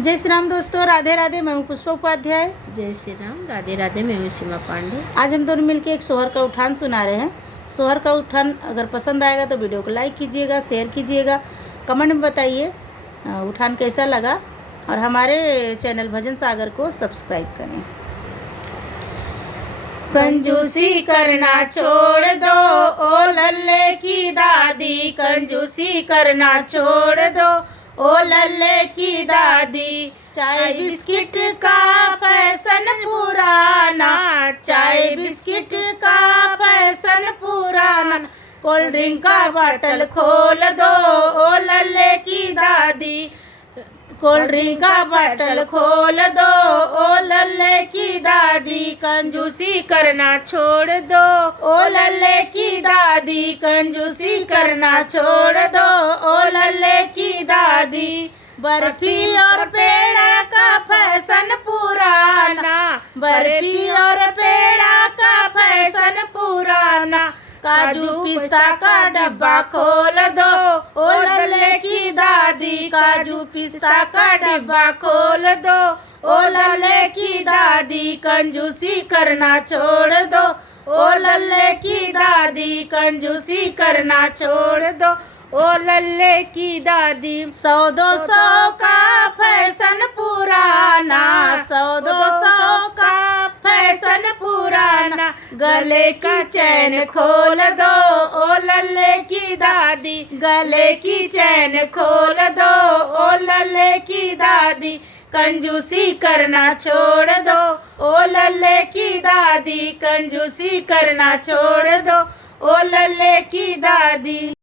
जय श्री राम दोस्तों, राधे राधे। मैं हूँ पुष्पा उपाध्याय। जय श्री राम, राधे राधे। मैं हूँ सीमा पांडे। आज हम दोनों मिलके एक सोहर का उठान सुना रहे हैं। सोहर का उठान अगर पसंद आएगा तो वीडियो को लाइक कीजिएगा, शेयर कीजिएगा, कमेंट में बताइए उठान कैसा लगा और हमारे चैनल भजन सागर को सब्सक्राइब करें। कंजूसी करना छोड़ दो ओ लल्ले की दादी, कंजूसी करना छोड़ दो ओ लल्ले की दादी। चाय बिस्किट का फैशन पुराना, चाय बिस्किट का फैशन पुराना, कोल्ड ड्रिंक का बॉटल खोल दो ओ लल्ले की दादी, कोल्ड ड्रिंक का बॉटल खोल दो ओ लल्ले की दादी। कंजूसी करना छोड़ दो ओ लल्ले की दादी, कंजूसी करना छोड़ दो ओ लल्ले की दादी। बर्फी और पेड़ा का फैशन पुराना, बर्फी और पेड़ा का फैशन पुराना, काजू पिस्ता का डब्बा खोल दो ओ लल्ले की दादी, काजू पिस्ता का डब्बा खोल दो ओ लल्ले की दादी। कंजूसी करना छोड़ दो ओ लल्ले की दादी, कंजूसी करना छोड़ दो ओ लल्ले की दादी। 100-200 का फैशन पुराना, 100-200 का फैशन पुराना, गले की चैन खोल दो ओ लल्ले की दादी, गले की चैन खोल दो ओ लल्ले की दादी। कंजूसी करना छोड़ दो ओ लल्ले की दादी, कंजूसी करना छोड़ दो ओ लल्ले की दादी।